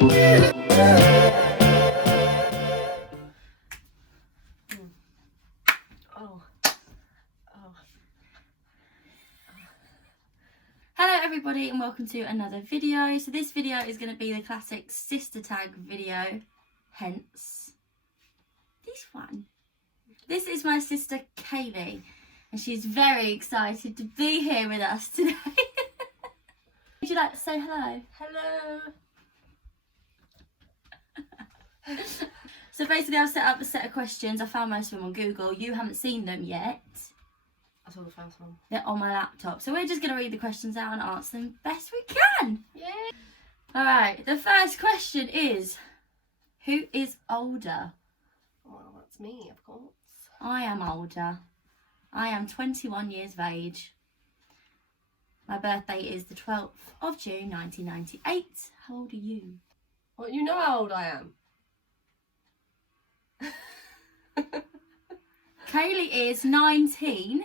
Hello everybody and welcome to another video. So this video is going to be the classic sister tag video, hence this one. This is my sister KAYLEIGH and she's very excited to be here with us today. Would you like to say hello? Hello. So basically I've set up a set of questions. I found most of them on Google. You haven't seen them yet. I saw the first one. They're on my laptop. So we're just going to read the questions out and answer them best we can. Yay. Alright, the first question is, who is older? Well, that's me, of course. I am older. I am 21 years of age. My birthday is the 12th of June 1998. How old are you? Well, you know how old I am. KAYLEIGH is 19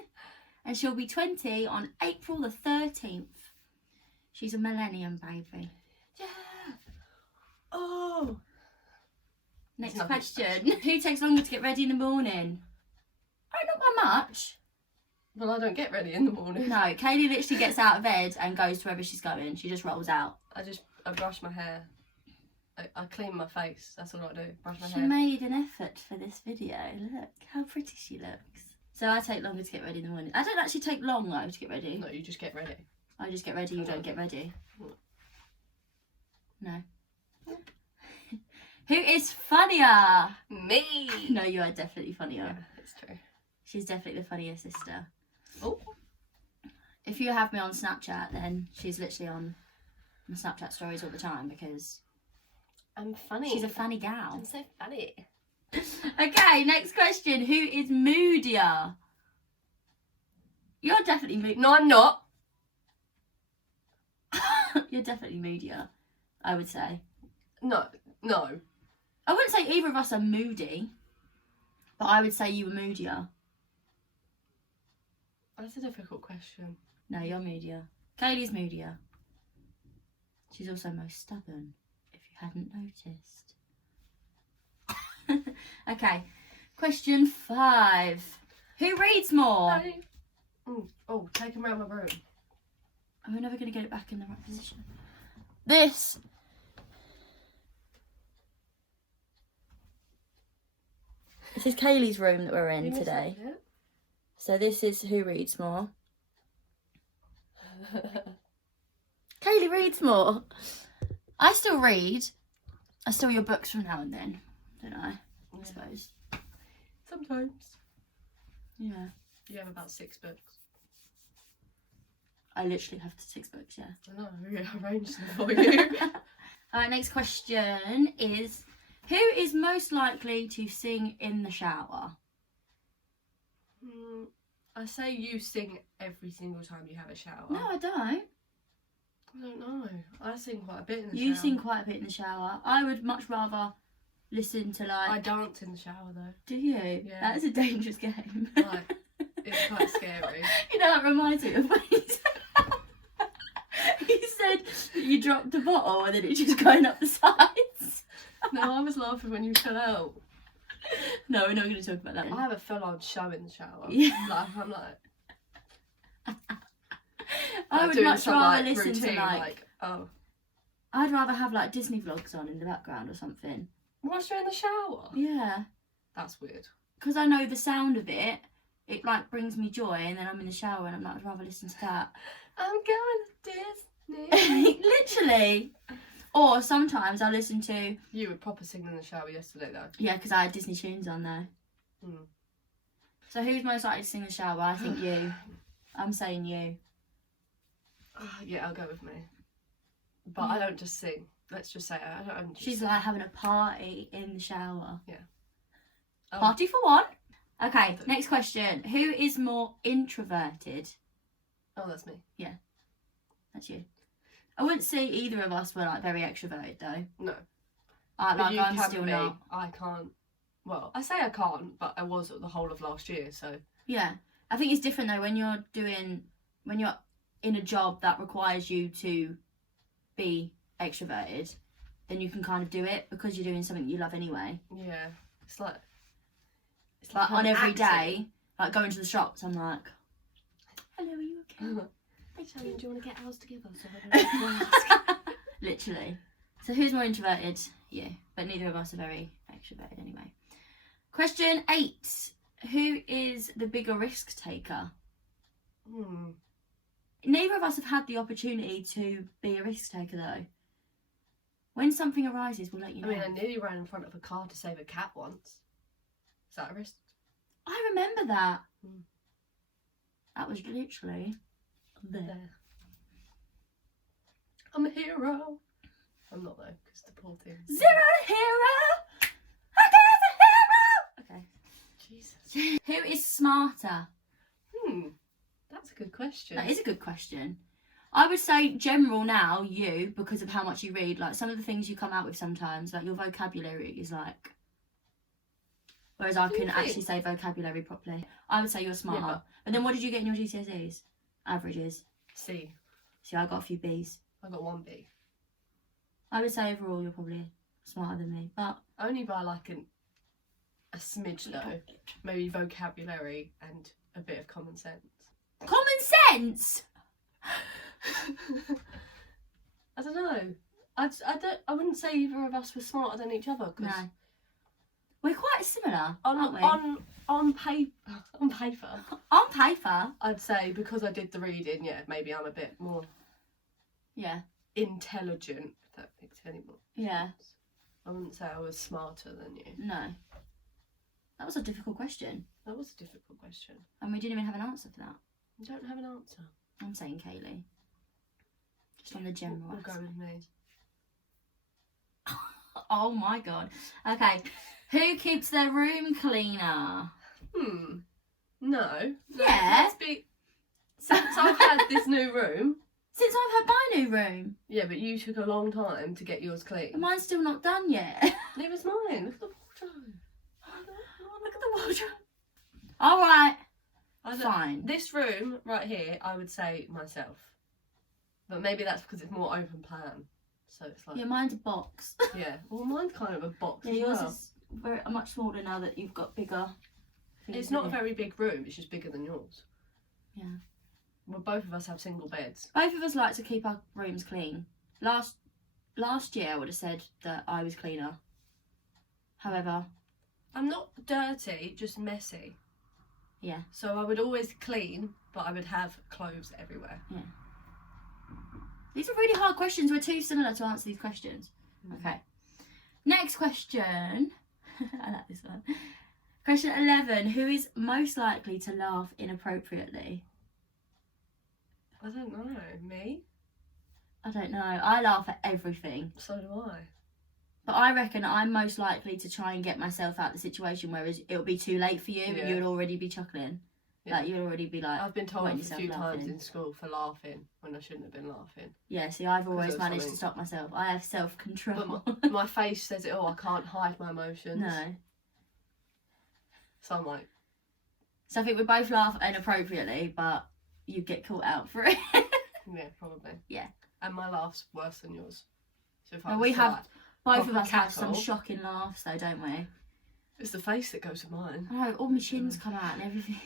and she'll be 20 on April the 13th. She's a millennium baby. Yeah. Oh. Next question. Who takes longer to get ready in the morning? Oh, not by much. Well, I don't get ready in the morning. No, KAYLEIGH literally gets out of bed and goes to wherever she's going. She just rolls out. I brush my hair. I clean my face. That's all I do. Brush my She hair. made an effort for this video. Look how pretty she looks. So I take longer to get ready in the morning. I don't actually take long though to get ready. No, you just get ready. I just get ready, you don't get ready. No. Who is funnier? Me. No, you are definitely funnier. Yeah, it's true. She's definitely the funnier sister. Oh. If you have me on Snapchat, then she's literally on my Snapchat stories all the time because I'm funny. she's a funny gal. I'm so funny. Okay, next question. Who is moodier? You're definitely moody. No, I'm not. You're definitely moodier, I would say. No. I wouldn't say either of us are moody, but I would say you were moodier. That's a difficult question. No, you're moodier. KAYLEIGH's moodier. She's also most stubborn, if you hadn't noticed. Okay, question 5. Who reads more? Oh, take him around my room. Oh, we're never going to get it back in the right position. This is KAYLEIGH's room that we're in today. So this is who reads more. KAYLEIGH reads more. I still read. I steal your books from now and then, don't I? I suppose. Sometimes. Yeah. You have about 6 books. I literally have 6 books, yeah. I know, I rearranged them for you. Alright, next question is, who is most likely to sing in the shower? I say you sing every single time you have a shower. No, I don't. I don't know. I sing quite a bit in the shower. You sing quite a bit in the shower. I would much rather listen to I dance in the shower though. Do you? Yeah. That's a dangerous game. Like, it's quite scary. You know, that reminds me of when you said that you dropped a bottle and then it's just going up the sides. No, I was laughing when you fell out. No, we're not going to talk about that. I have a full-on show in the shower. Yeah. Like, I'm like I would doing much some, rather like, listen routine, to like oh. I'd rather have like Disney vlogs on in the background or something. Whilst you're in the shower? Yeah. That's weird. Because I know the sound of it, it like brings me joy, and then I'm in the shower and I'm like, I'd rather listen to that. I'm going to Disney. Literally. Or sometimes I listen to... You were proper singing in the shower yesterday though. Yeah, because I had Disney tunes on there. So who's most likely to sing in the shower? I think you. I'm saying you. Yeah, I'll go with me. But I don't just sing. Let's just say I don't just She's sing. like having a party in the shower. Yeah. Party for one. Okay, next question. Who is more introverted? Oh, that's me. Yeah, that's you. I wouldn't say either of us were like very extroverted though. No. Like But you I'm can still be. not. I can't. Well, I say I can't, but I was the whole of last year, so. Yeah, I think it's different though when you're in a job that requires you to be extroverted then you can kind of do it because you're doing something you love anyway. Yeah. It's like Like on every acting. day, like going to the shops, I'm like, hello, are you okay? Shan, do you want to get ours together? So I don't have to ask? Literally. So who's more introverted? You. But neither of us are very extroverted anyway. Question 8. Who is the bigger risk taker? Neither of us have had the opportunity to be a risk taker though. When something arises, we'll let you know. I mean, I nearly ran in front of a car to save a cat once. Is that a risk? I remember that. That was literally there. I'm a hero. I'm not though, because the poor thing. Zero hero. I guess a hero. Okay. Jesus. Who is smarter? That's a good question. That is a good question. I would say general now, you, because of how much you read. Like some of the things you come out with sometimes, like your vocabulary is like. Whereas I can actually say vocabulary properly. I would say you're smarter. Yeah, but then what did you get in your GCSEs? Averages. C. See, I got a few Bs. I got 1 B. I would say overall you're probably smarter than me, but Only by like a smidge though. Maybe vocabulary and a bit of common sense. common sense. I don't know. I wouldn't say either of us were smarter than each other. Cause No, we're quite similar, aren't we? On paper, On paper, I'd say because I did the reading, yeah, maybe I'm a bit more yeah, intelligent. If that makes any more yeah. sense. I wouldn't say I was smarter than you. No, that was a difficult question, That was a difficult question. and we didn't even have an answer for that. I don't have an answer. I'm saying KAYLEIGh. Just on the general. We'll go aspect. with me. Oh my god. Okay. Who keeps their room cleaner? No. Yeah. Let's be. Since I've had this new room. Since I've had my new room. Yeah, but you took a long time to get yours clean. But mine's still not done yet. It was mine. Look at the wardrobe. Look at the wardrobe. Alright. Fine. This room right here, I would say myself. But maybe that's because it's more open plan. So it's like. Yeah, mine's a box. Yeah. Well, mine's kind of a box. Yeah, as yours well. is much smaller now that you've got bigger things. It's not a in it. very big room, it's just bigger than yours. Yeah. Well, both of us have single beds. Both of us like to keep our rooms clean. Last year I would have said that I was cleaner. However, I'm not dirty, just messy. yeah. So I would always clean, but I would have clothes everywhere. Yeah. These are really hard questions. We're too similar to answer these questions. Okay. Next question. I like this one. Question 11. Who is most likely to laugh inappropriately? I don't know. Me? I don't know. I laugh at everything. So do I. But I reckon I'm most likely to try and get myself out of the situation, whereas it'll be too late for you and Yeah. you'll already be chuckling. Yeah. Like, you'll already be like, I've been told wetting a yourself few times laughing. in school for laughing when I shouldn't have been laughing. yeah, see, I've always of managed to something. stop myself. I have self-control. But my face says it all. I can't hide my emotions. No. So I'm like, So I think we both laugh inappropriately, but you get caught out for it. yeah, probably. Yeah. And my laugh's worse than yours. So if I Well, was we have- sad, Both of proper us have some cackle. shocking laughs though, don't we? It's the face that goes with mine. I know, all my chins come out and everything.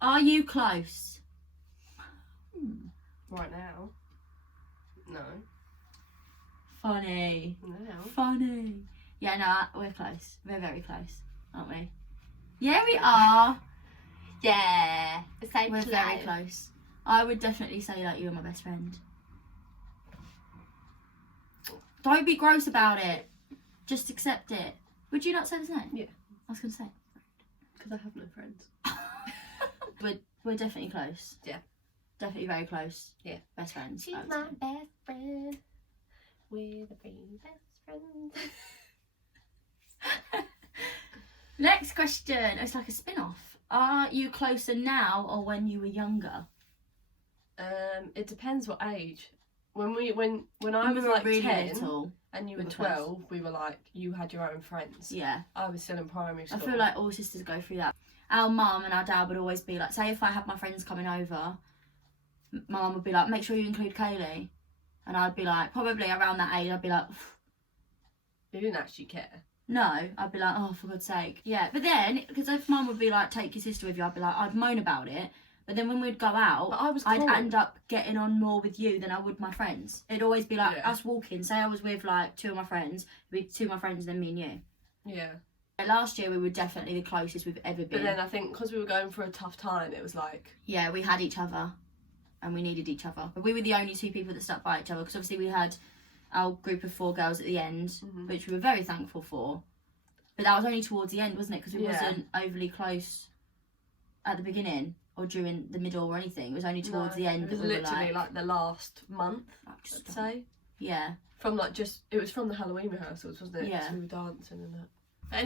Are you close? Right now. No. Funny. Now. Funny. Yeah, no, we're close. We're very close, aren't we? Yeah, we are. Yeah. We're very close. I would definitely say like you're my best friend. Don't be gross about it. Just accept it. Would you not say the same? Yeah. I was going to say. Because I have no friends. We're definitely close. Yeah. Definitely very close. Yeah. Best friends. She's I would my say. best friend. We're the very best friends. Next question. It's like a spin-off. Are you closer now or when you were younger? It depends what age. When I When we was were like really 10 little. and you we were were close. 12, we were like, you had your own friends. Yeah. I was still in primary I school. feel like all sisters go through that. Our mum and our dad would always be like, say if I had my friends coming over, my mum would be like, make sure you include KAYLEIGh. And I'd be like, probably around that age, I'd be like, You didn't actually care. no, I'd be like, oh, for God's sake. Yeah, but then, because if mum would be like, take your sister with you, I'd be like, I'd moan about it. But then when we'd go out, But I'd cool. end up getting on more with you than I would my friends. It'd always be like us walking. Say I was with like two of my friends, it'd be two of my friends, then me and you. Yeah. Last year we were definitely the closest we've ever been. But then I think because we were going through a tough time, it was like... Yeah, we had each other and we needed each other. But we were the only two people that stuck by each other, because obviously we had our group of 4 girls at the end, which we were very thankful for. But that was only towards the end, wasn't it? Because we wasn't overly close at the beginning or during the middle or anything. It was only towards the end it was that we literally were like the last month, I'd say. Yeah. From like it was from the Halloween rehearsals, wasn't it? Yeah. So we were dancing and that. But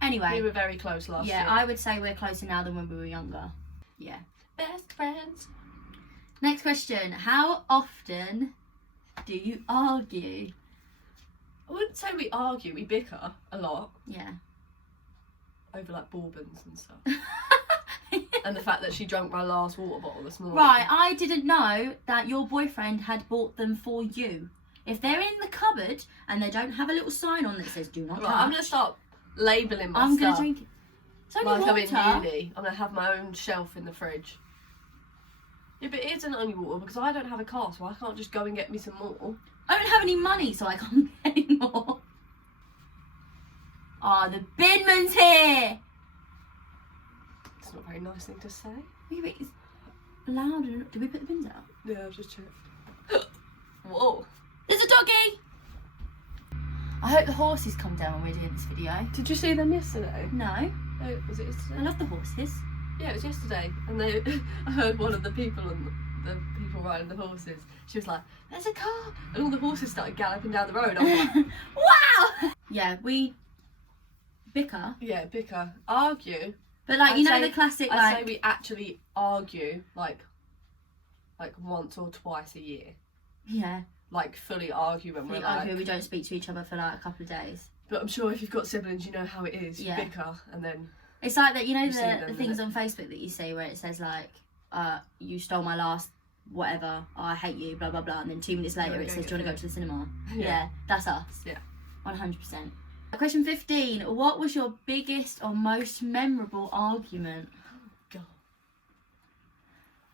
anyway. We were very close last year. Yeah, I would say we're closer now than when we were younger. Yeah. Best friends. Next question. How often do you argue? I wouldn't say we argue, we bicker a lot. Yeah. Over like bourbons and stuff. And the fact that she drank my last water bottle this morning. Right, I didn't know that your boyfriend had bought them for you. If they're in the cupboard and they don't have a little sign on that says do not touch. I'm going to start labelling my I'm stuff. going to drink it. It's only like water. I'm in uni. I'm going to have my own shelf in the fridge. Yeah, but it isn't only water because I don't have a car, so I can't just go and get me some more. I don't have any money, so I can't get any more. Oh, the binman's here! It's not a very nice thing to say. Yeah, but it's loud. And... Did we put the bins out? Yeah, I've just checked. Whoa. There's a doggy! I hope the horses come down when we're doing this video. Did you see them yesterday? No. Oh, was it yesterday? I love the horses. Yeah, it was yesterday. And I heard one of the people the people riding the horses. She was like, "There's a car!" And all the horses started galloping down the road. I was like, wow! Yeah, we bicker. Yeah, bicker, argue. But like, I'd say, the classic. I'd say we actually argue like once or twice a year. Yeah. Like fully argue when we're like. We don't speak to each other for like a couple of days. But I'm sure if you've got siblings, you know how it is. You Yeah. bicker and then. It's like that, you know, the them, things on Facebook that you see where it says like, you stole my last whatever, I hate you, blah blah blah, and then 2 minutes later it says, do you want to go to the cinema? Yeah, that's us. Yeah. 100%. Question 15. What was your biggest or most memorable argument? Oh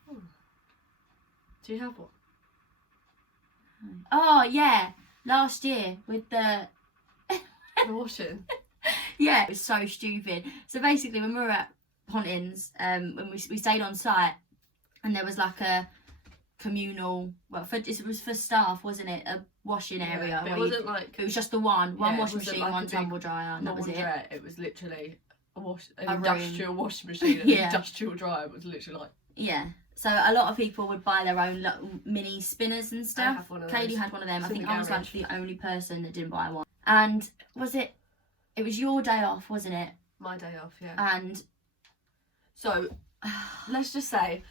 God. Do you have one? Oh yeah, last year with the The washing. yeah, it was so stupid. So basically, when we were at Pontins, when we stayed on site, and there was like a communal, well, it was for staff, wasn't it? A washing area. It wasn't like. It was just the one washing wasn't machine, like one a big tumble dryer, and that was it. laundrette. It was literally an A industrial washing machine and Yeah. an industrial dryer. It was literally like. Yeah. So a lot of people would buy their own little mini spinners and stuff. have one of Kayleigh those. had one of them. It's I in think the I was like garage. the only person that didn't buy one. And it was your day off, wasn't it? My day off, yeah. And So, let's just say,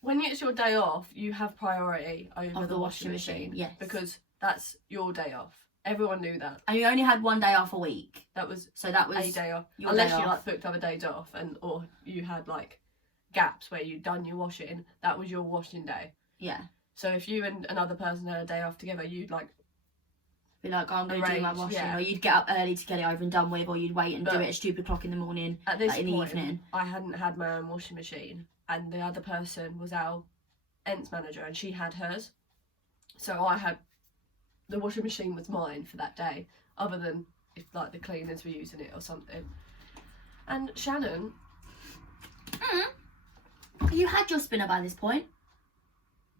when it's your day off, you have priority over Of the washing machine. yes. Because that's your day off. Everyone knew that. and you only had one day off a week. That was So that was a day off. your Unless day you off. like booked other days off or you had like gaps where you'd done your washing, that was your washing day. Yeah. So if you and another person had a day off together, you'd like Be like, oh, I'm going to do my Arrange, washing. yeah. Or you'd get up early to get it over and done with, or you'd wait and do But it at stupid o'clock in the morning, at this like in the point, evening. I hadn't had my own washing machine, and the other person was our ents manager, and she had hers. So I had the washing machine was mine for that day, other than if like the cleaners were using it or something. And Shannon, You had your spinner by this point.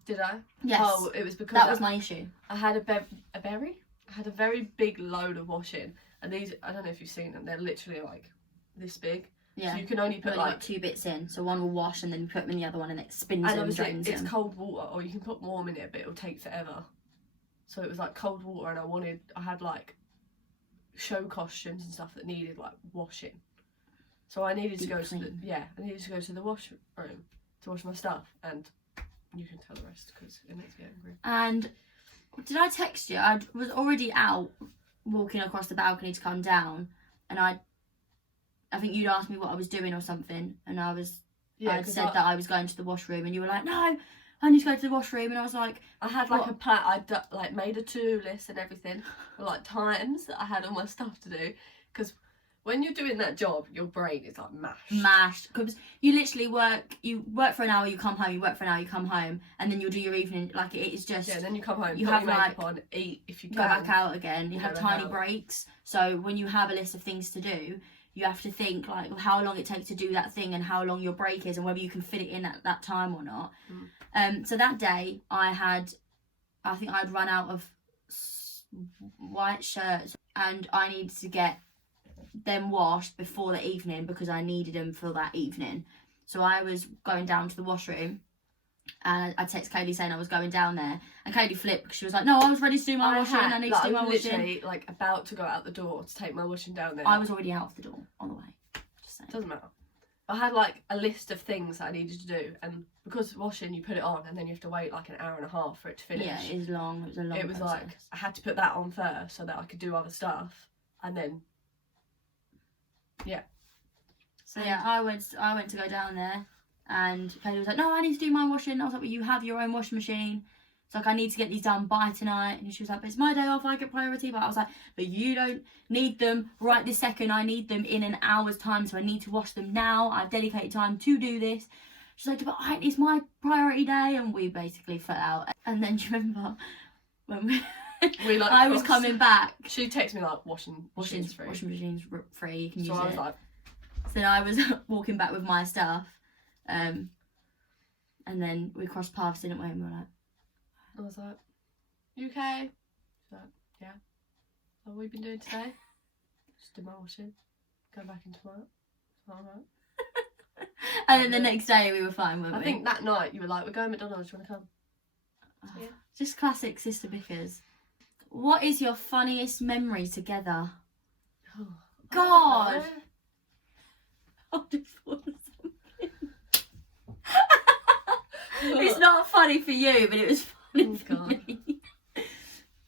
did I? Yes. Oh, it was because That was my issue. I had a berry. I had a very big load of washing, and these, I don't know if you've seen them, they're literally like this big. Yeah. So you can only put Put like like 2 bits in, so one will wash and then you put them in the other one and it spins and and obviously drains it's them. cold water, or you can put warm in it, but it'll take forever. So it was like cold water, and I had like show costumes and stuff that needed like washing. So I needed to Deep go to the clean. I needed to go to the washroom to wash my stuff, and you can tell the rest because it makes me angry. And did I text you? I was already out walking across the balcony to come down, and I think you'd asked me what I was doing or something, and I Yeah, I'd said that I was going to the washroom, and you were like, no, I need to go to the washroom, and I was like, I had like what? a plan. I like made a to-do list and everything for like times that I had all my stuff to do. Because when you're doing that job, your brain is like mashed. Because you literally work for an hour, you come home, you work for an hour, you come home, and then you'll do your evening. Like, it is just, Yeah, then you come home, you put have your makeup like on, eat if you can. go back out again. You Go have back tiny out. breaks. So when you have a list of things to do, you have to think like how long it takes to do that thing and how long your break is and whether you can fit it in at that time or not. So that day I think I'd run out of white shirts, and I needed to get them washed before the evening because I needed them for that evening. So I was going down to the washroom, and I text Kayleigh saying I was going down there, and Kayleigh flipped because she was like, no, I was ready to do my washing. I need to do my I was washing. literally like about to go out the door to take my washing down there. I was already out of the door on the way. Just saying. Doesn't matter. I had like a list of things that I needed to do, and because washing, you put it on and then you have to wait like an hour and a half for it to finish. Yeah, it is long. It was a long. It was process. like I had to put that on first so that I could do other stuff, and then So yeah, I went to go down there, and Kayleigh was like, no, I need to do my washing. I was like, well, you have your own washing machine. It's like, I need to get these done by tonight. And she was like, but it's my day off, I get priority. But I was like, but you don't need them right this second. I need them in an hour's time, so I need to wash them now. I've dedicated time to do this. She's like, but it's my priority day. And we basically fell out. And then do you remember when we like I was coming back. She texted me like, washing machine's free. Washing machine's free, you can So use I was it. like, So then I was walking back with my stuff, and then we crossed paths, didn't we? And we were like, I was like, you okay? She's like, yeah. What have we been doing today? Just do my washing. Go back in tomorrow. Alright. and then the next day we were fine, weren't we? I think that night you were like, we're going to McDonald's, do you want to come? So, yeah. Just classic sister bickers. What is your funniest memory together? Oh, God! I just thought of something. It's not funny for you, but it was funny for God. me.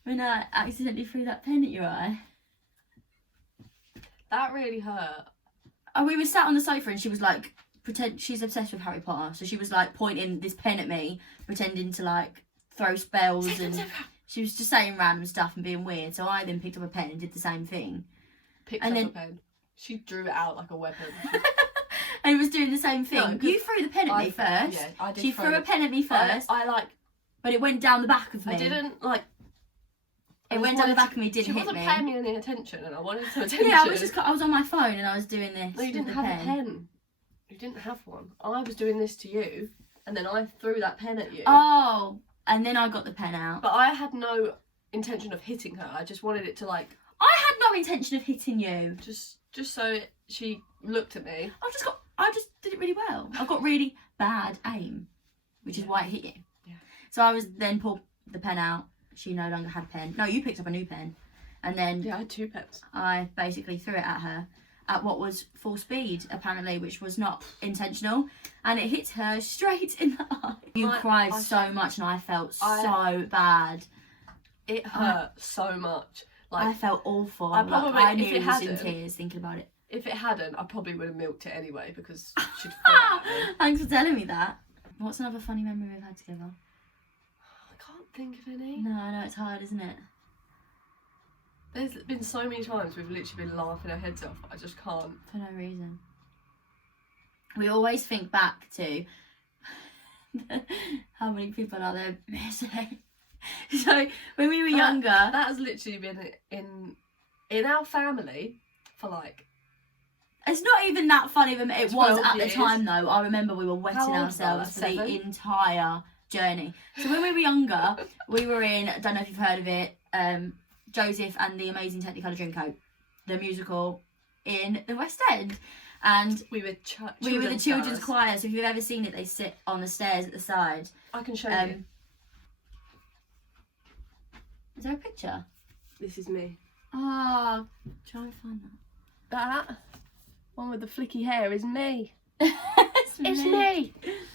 When I accidentally threw that pen at your eye. That really hurt. Oh, we were sat on the sofa and she was like, she's obsessed with Harry Potter, so she was like pointing this pen at me, pretending to like throw spells, and she was just saying random stuff and being weird. So I then picked up a pen and did the same thing. Picked up a pen. She drew it out like a weapon. And was doing the same thing. No, you threw the pen at me first. Yeah, I did. She threw a pen at me first. I like, but it went down the back of me. I didn't like. It went down the back of me, didn't hit me. She wasn't paying me any attention, and I wanted some attention. Yeah, I was on my phone and I was doing this. No, you didn't have a pen. You didn't have one. I was doing this to you, and then I threw that pen at you. Oh, and then I got the pen out. But I had no intention of hitting her. I just wanted it to like. I had no intention of hitting you. Just so she looked at me. I just did it really well. I got really bad aim, which is why it hit you. Yeah. So I was then pulled the pen out. She no longer had a pen. No, you picked up a new pen. And then Yeah, I had 2 pens. I basically threw it at her at what was full speed, apparently, which was not intentional. And it hit her straight in the eye. You cried so much and I felt so bad. It hurt so much. Like I felt awful. I probably, I if nearly it was in hadn't, tears thinking about it. If it hadn't, I probably would have milked it anyway because she'd throw it at me. Thanks for telling me that. What's another funny memory we've had together? I can't think of any. No, I know, it's hard, isn't it? There's been so many times we've literally been laughing our heads off. I just can't. For no reason. We always think back to how many people are there missing. So when we were younger, that has literally been in our family for like. It's not even that funny. It was at years. the time though. I remember we were wetting ourselves for the entire journey. So when we were younger, we were in, I don't know if you've heard of it, Joseph and the Amazing Technicolor Dreamcoat, the musical in the West End. And we were the children's choir. So if you've ever seen it, they sit on the stairs at the side. I can show you. Is there a picture? This is me. Oh, try and find that. That one with the flicky hair is me. It's me.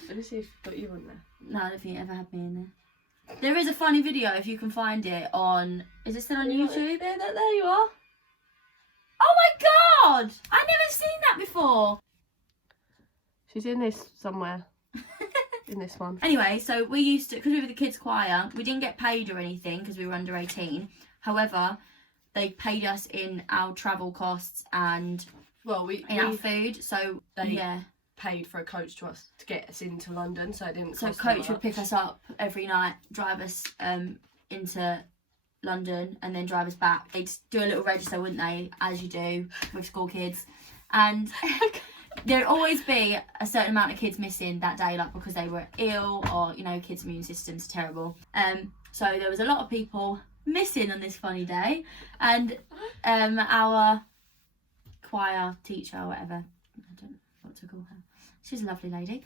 Let me see if I've got you on there. No, I don't think it ever had me in there. There is a funny video if you can find it on. Is it still on YouTube? There you are. Oh my god! I've never seen that before. She's in this somewhere. in this one. Anyway, so we used to, because we were the kids' choir, we didn't get paid or anything because we were under 18. However, they paid us in our travel costs and our food. So they paid for a coach to get us into London, so it didn't cost So coach would pick us up every night, drive us into London, and then drive us back. They'd do a little register, wouldn't they, as you do with school kids, and there'd always be a certain amount of kids missing that day, like because they were ill or, you know, kids' immune system's terrible. So there was a lot of people missing on this funny day, and our choir teacher or whatever, I don't know what to call her, she's a lovely lady,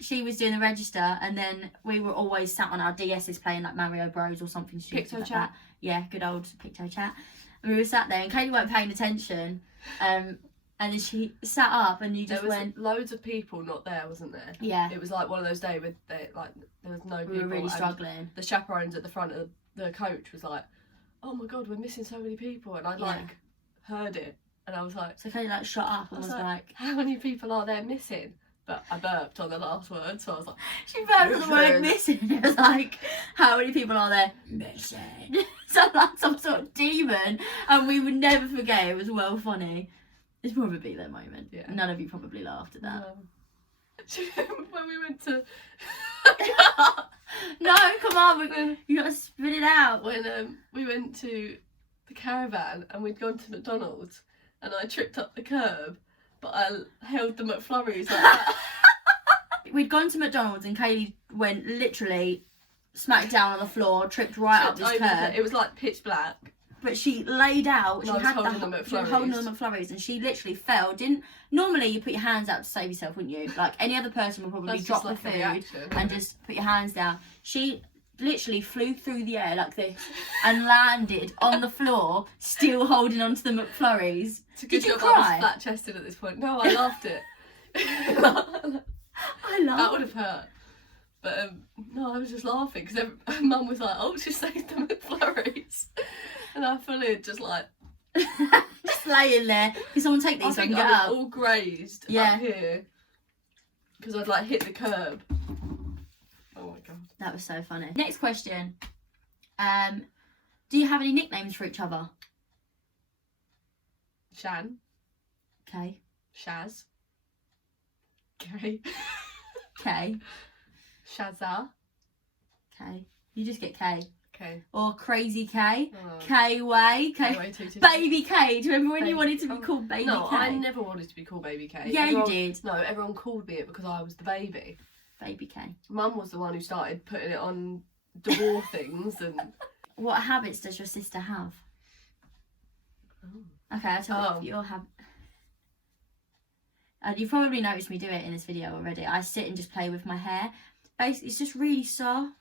she was doing the register, and then we were always sat on our DSs playing like Mario Bros or something stupid like that. Yeah, good old Picto Chat. And we were sat there and Kayleigh weren't paying attention, and then she sat up and you just went... loads of people not there, wasn't there? Yeah. It was like one of those days with there was no people. We were really struggling. The chaperones at the front of the coach was like, oh my god, we're missing so many people, and I heard it, and I was like, so Kayleigh shut up and was like, how many people are there missing? But I burped on the last word, so I was like, she burped on the word missing. It was like, how many people are there missing? So like some sort of demon, and we would never forget. It was well funny. It's probably their moment. Yeah. None of you probably laughed at that. When we went to no, come on, you gotta spit it out. When we went to the caravan and we'd gone to McDonald's and I tripped up the curb, but I held the McFlurries like that. We'd gone to McDonald's and Kayleigh went literally smacked down on the floor, tripped up this curb. It was like pitch black. But she laid out, she was holding the McFlurries, and she literally fell. Normally you put your hands out to save yourself, wouldn't you? Like any other person would probably drop the food and just put your hands down. She literally flew through the air like this and landed on the floor, still holding onto the McFlurries. Did you cry? I was flat chested at this point. No, I laughed it. I laughed. That would have hurt. But no, I was just laughing because Mum was like, "Oh, she saved the McFlurries." And I fully just like... just laying there. Can someone take these so I can get up? All grazed up here. Because I'd like hit the curb. Oh my god. That was so funny. Next question. Do you have any nicknames for each other? Shan. Kay. Shaz. Kay. Kay. Shazza. Kay. You just get Kay. Okay. Or Crazy K, KAYLEIGh, Baby K. Do you remember when you wanted to be called Baby K? No, I never wanted to be called Baby K. Yeah, you did. No, everyone called me it because I was the baby. Baby K. Mum was the one who started putting it on door things and... What habits does your sister have? Oh. Okay, I'll tell you your habit. You've probably noticed me do it in this video already. I sit and just play with my hair. Basically, it's just really soft.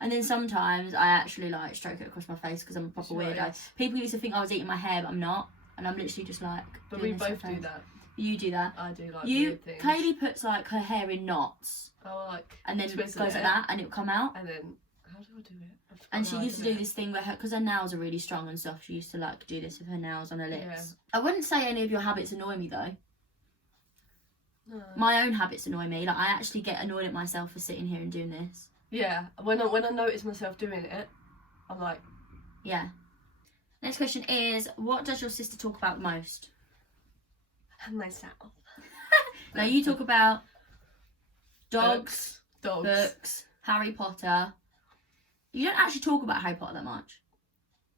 And then sometimes I actually like stroke it across my face because I'm a proper weirdo. People used to think I was eating my hair, but I'm not. And I'm literally just like... But we both do that. You do that. I do like weird things. Kayleigh puts like her hair in knots. Oh, like... And then goes like that and it'll come out. And then... How do I do it? And she used to do this thing where because her nails are really strong and stuff, she used to like do this with her nails on her lips. Yeah. I wouldn't say any of your habits annoy me though. No. My own habits annoy me. Like I actually get annoyed at myself for sitting here and doing this. Yeah, when I notice myself doing it, I'm like... Yeah. Next question is, what does your sister talk about most? Myself. Now you talk about dogs, books, Harry Potter. You don't actually talk about Harry Potter that much.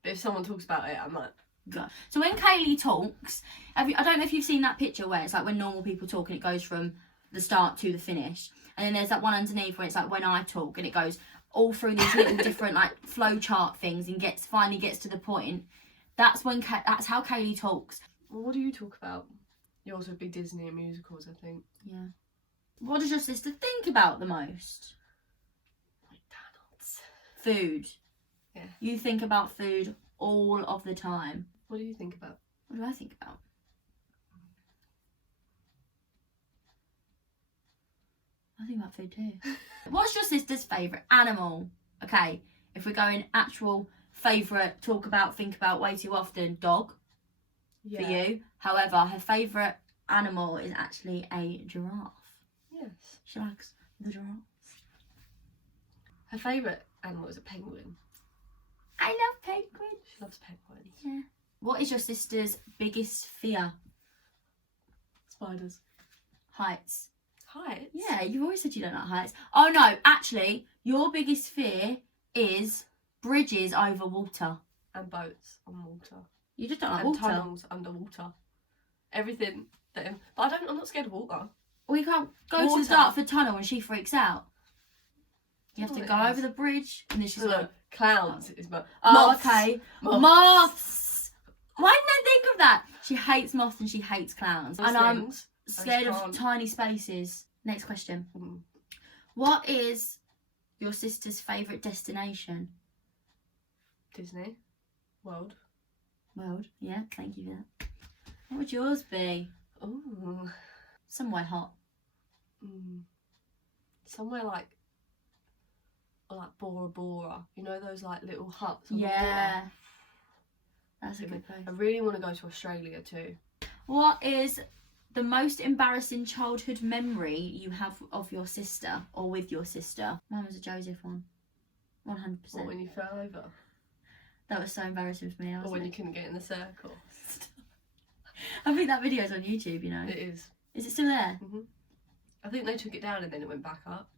But if someone talks about it, I'm like... God. So when Kayleigh talks, I don't know if you've seen that picture where it's like when normal people talk and it goes from the start to the finish. And then there's that one underneath where it's like when I talk and it goes all through these little different like flow chart things and finally gets to the point. That's how Kayleigh talks. Well, what do you talk about? Yours would be Disney and musicals, I think. Yeah. What does your sister think about the most? McDonald's. Food. Yeah. You think about food all of the time. What do you think about? What do I think about? I think about food too. What's your sister's favourite animal? Okay, if we're going actual favourite, talk about, think about way too often, dog for you. However, her favourite animal is actually a giraffe. Yes. She likes The giraffes. Her favourite animal is a penguin. I love penguins. She loves penguins. Yeah. What is your sister's biggest fear? Spiders. Heights. Heights? Yeah, you've always said you don't like heights. Oh no, actually, your biggest fear is bridges over water. And boats on water. You just don't like And water. tunnels underwater. Everything that... But I'm not scared of water. We can't go to Water. the Dartford tunnel and she freaks out. You have Oh, to it go is. over the bridge and then she's Look, like, clowns is oh, moths. okay. Moths. Moths. Why didn't I think of that? She hates moths and she hates clowns. Those And I'm things, scared of can't. tiny spaces. Next question. Mm. What is your sister's favourite destination? Disney World. World. Yeah, thank you for that. What would yours be? Ooh. Somewhere hot. Somewhere like Bora Bora. You know those like little huts on the Yeah. water? That's a good place. I really want to go to Australia too. What is the most embarrassing childhood memory you have of your sister or with your sister? Mine was a Joseph one. 100%. Or when you fell over. That was so embarrassing for me. I Or was when like, you couldn't get in the circle. I think that video's on YouTube, you know. It is. Is it still there? I think they took it down and then it went back up.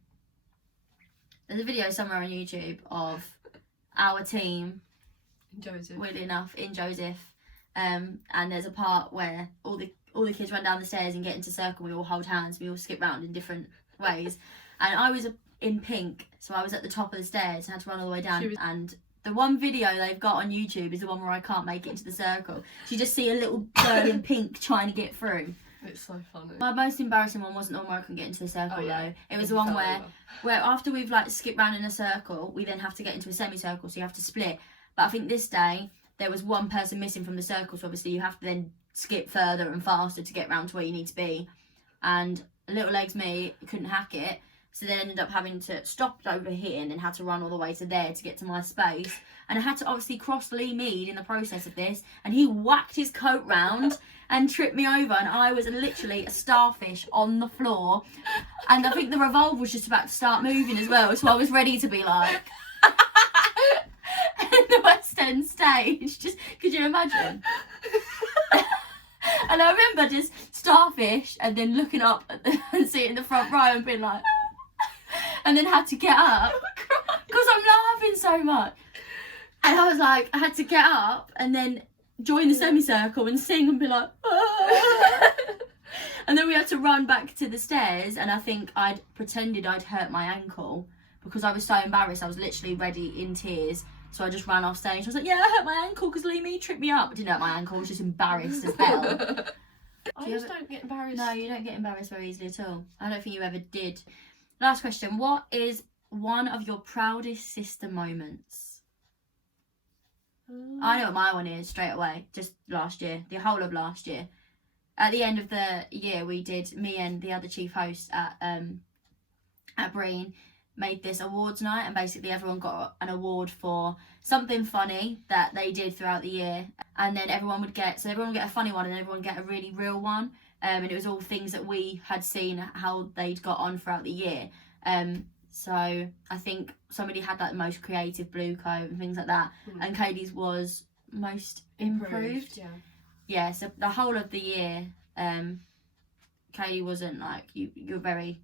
There's a video somewhere on YouTube of our team, Joseph. weirdly enough, in Joseph. And there's a part where all the kids run down the stairs and get into circle. We all hold hands. We all skip round in different ways. And I was in pink, so I was at the top of the stairs and had to run all the way down. And the one video they've got on YouTube is the one where I can't make it into the circle. So you just see a little girl in pink trying to get through. It's so funny. My most embarrassing one wasn't the one where I couldn't get into the circle though. It was the one where after we've like skipped round in a circle, we then have to get into a semicircle, so you have to split. But I think this day there was one person missing from the circle, so obviously you have to then skip further and faster to get round to where you need to be. And little legs me couldn't hack it, so then ended up having to stop over here and then had to run all the way to there to get to my space. And I had to obviously cross Lee Mead in the process of this, and he whacked his coat round and tripped me over, and I was literally a starfish on the floor. And I think the revolve was just about to start moving as well, so I was ready to be like in the West End stage. Just could you imagine? And I remember just starfish and then looking up and seeing the front row and being like and then had to get up because I'm laughing so much. And I was like, I had to get up and then join the semicircle and sing and be like, ah. And then we had to run back to the stairs, and I think I'd pretended I'd hurt my ankle because I was so embarrassed. I was literally ready in tears. So I just ran off stage. I was like, yeah, I hurt my ankle because Lee Mee tripped me up. I didn't hurt my ankle. I was just embarrassed as hell. I just don't get embarrassed. No, you don't get embarrassed very easily at all. I don't think you ever did. Last question. What is one of your proudest sister moments? I know what my one is straight away. Just last year. The whole of last year. At the end of the year, we did, me and the other chief host at Breen, made this awards night, and basically everyone got an award for something funny that they did throughout the year, and then everyone would get a funny one and everyone would get a really real one, and it was all things that we had seen how they'd got on throughout the year. So I think somebody had like the most creative blue coat and things like that, and KAYLEIGH's was most improved. Yeah, so the whole of the year, KAYLEIGH wasn't like you're very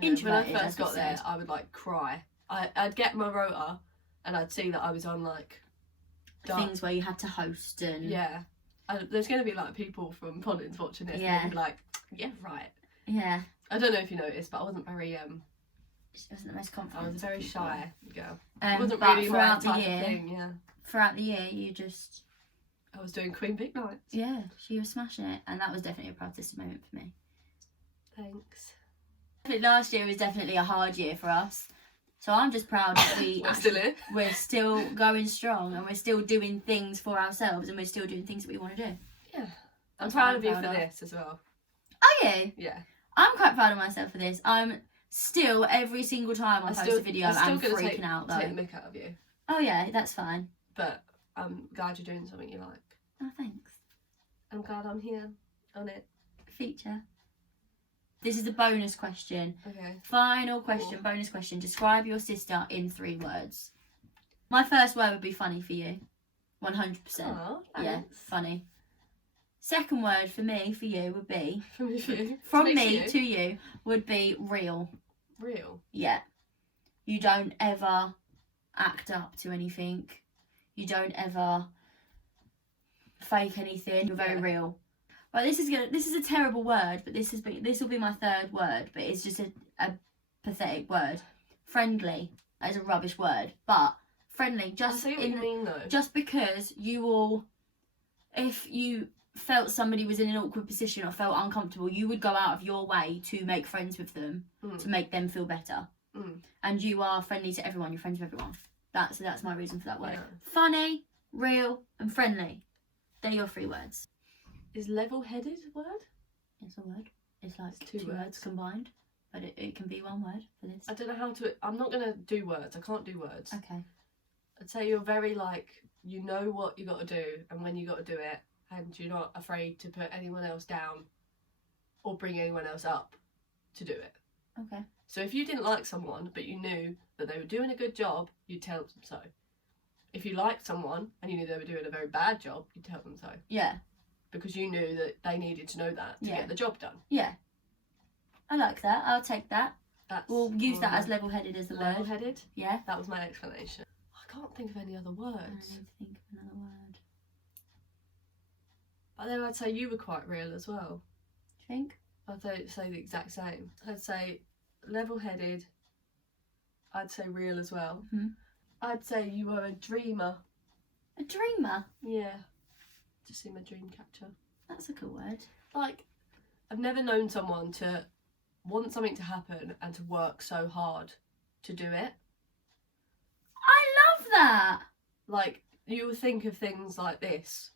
introverted. When I first got there, I would like cry. I'd get my rota and I'd see that I was on like things where you had to host and there's going to be like people from Pollins watching this and they'd be like, yeah, right. Yeah. I don't know if you noticed, but I wasn't very She wasn't the most confident. I was a very shy girl. It wasn't but really throughout my the type year, of thing, yeah. Throughout the year, you just. I was doing Queen Vic nights. Yeah, she was smashing it, and that was definitely a proud sister moment for me. Thanks. Last year was definitely a hard year for us, so I'm just proud that we're still going strong, and we're still doing things for ourselves, and we're still doing things that we want to do. Yeah, I'm proud of you for this as well. Are you? Yeah. I'm quite proud of myself for this. I'm still, every single time I post a video, I'm freaking out though. Take the mick out of you. Oh yeah, that's fine. But I'm glad you're doing something you like. Oh, thanks. I'm glad I'm here on it. Feature. This is a bonus question. Okay. Final question, bonus question. Describe your sister in 3 words. My first word would be funny for you. 100%. Oh, yeah, thanks. funny. Second word for me, for you, would be... From you. From me to you, would be real. Real? Yeah. You don't ever act up to anything. You don't ever fake anything. You're very real. Right, this is a terrible word, but this will be my 3rd word, but it's just a pathetic word. Friendly. That is a rubbish word, but friendly. I see what you mean though. Just because you will, if you felt somebody was in an awkward position or felt uncomfortable, you would go out of your way to make friends with them, to make them feel better. And you are friendly to everyone. You're friends with everyone. That's my reason for that word. Yeah. Funny, real, and friendly. They're your 3 words. Is level-headed a word? It's a word. It's like it's 2 words combined, but it can be 1 word for this. I don't know how to. I'm not gonna do words. I can't do words. Okay. I'd say you're very you know what you got to do and when you got to do it, and you're not afraid to put anyone else down or bring anyone else up to do it. Okay. So if you didn't like someone but you knew that they were doing a good job, you'd tell them so. If you liked someone and you knew they were doing a very bad job, you'd tell them so. Yeah. Because you knew that they needed to know that to get the job done. Yeah. I like that. I'll take that. We'll use that as level-headed as the word. Level-headed? Yeah. That was my explanation. I can't think of any other words. I need to think of another word. But then I'd say you were quite real as well. Do you think? I'd say the exact same. I'd say level-headed. I'd say real as well. Mm-hmm. I'd say you were a dreamer. A dreamer? Yeah. Just see my dream catcher. That's a cool word. Like, I've never known someone to want something to happen and to work so hard to do it. I love that! Like, you will think of things like this.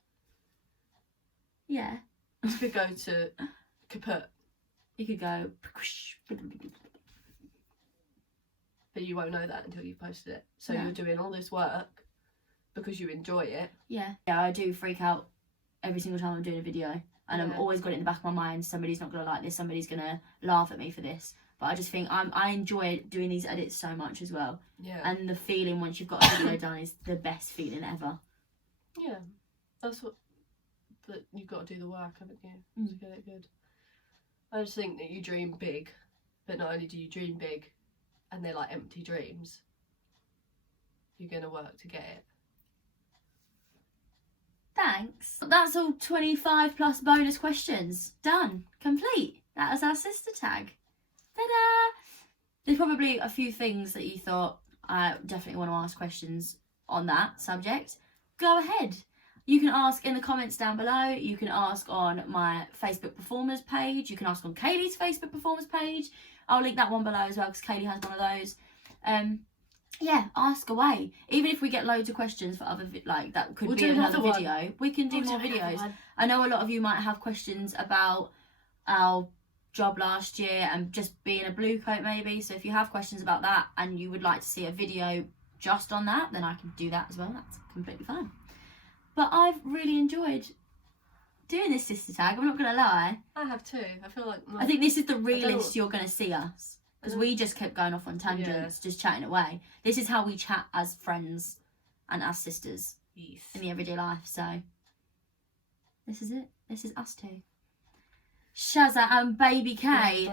Yeah. You could go to kaput. You could go... But you won't know that until you've posted it. So you're doing all this work because you enjoy it. Yeah. Yeah, I do freak out every single time I'm doing a video. And I've always got it in the back of my mind, somebody's not going to like this, somebody's going to laugh at me for this. But I just think I enjoy doing these edits so much as well. Yeah. And the feeling once you've got a video done is the best feeling ever. Yeah. That's what... But you've got to do the work, haven't you? To get it good. I just think that you dream big. But not only do you dream big, and they're like empty dreams, you're going to work to get it. Thanks. That's all 25 plus bonus questions. Done. Complete. That is our sister tag. Ta-da! There's probably a few things that you thought I definitely want to ask questions on that subject. Go ahead. You can ask in the comments down below. You can ask on my Facebook performers page. You can ask on KAYLEIGH's Facebook performers page. I'll link that one below as well because KAYLEIGH has one of those. Yeah, ask away. Even if we get loads of questions for other that could be another video. We can do more videos. I know a lot of you might have questions about our job last year and just being a blue coat maybe. So if you have questions about that and you would like to see a video just on that, then I can do that as well. That's completely fine. But I've really enjoyed doing this sister tag. I'm not gonna lie. I have too. I feel like I think this is the realest you're gonna see us. Because we just kept going off on tangents, just chatting away. This is how we chat as friends and as sisters in the everyday life. So this is it. This is us two. Shazza and Baby K.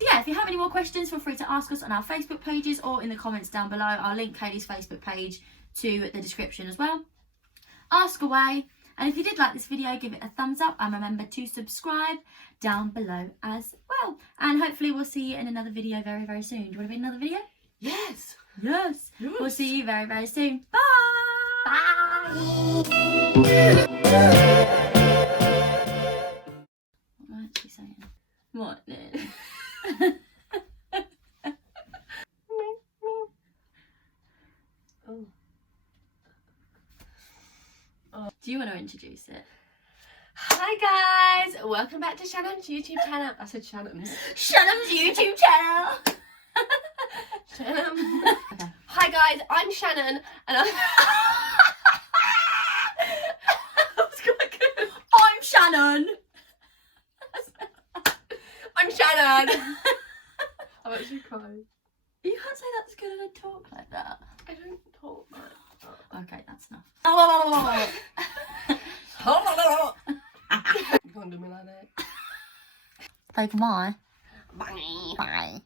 Yeah, if you have any more questions, feel free to ask us on our Facebook pages or in the comments down below. I'll link KAYLEIGH's Facebook page to the description as well. Ask away. And if you did like this video, give it a thumbs up and remember to subscribe down below as well. And hopefully we'll see you in another video very, very soon. Do you want to be in another video? Yes. Yes. We'll see you very, very soon. Bye. Bye. What am I actually saying? What? Do you want to introduce it? Hi guys, welcome back to Shannon's YouTube channel. I said Shannon's. Shannon's YouTube channel. Shannon. Okay. Hi guys, I'm Shannon and I'm... That was quite good. I'm Shannon. gonna talk like that. I don't talk like that. Okay, that's enough. You can't do me like that. Say goodbye. Bye. Bye.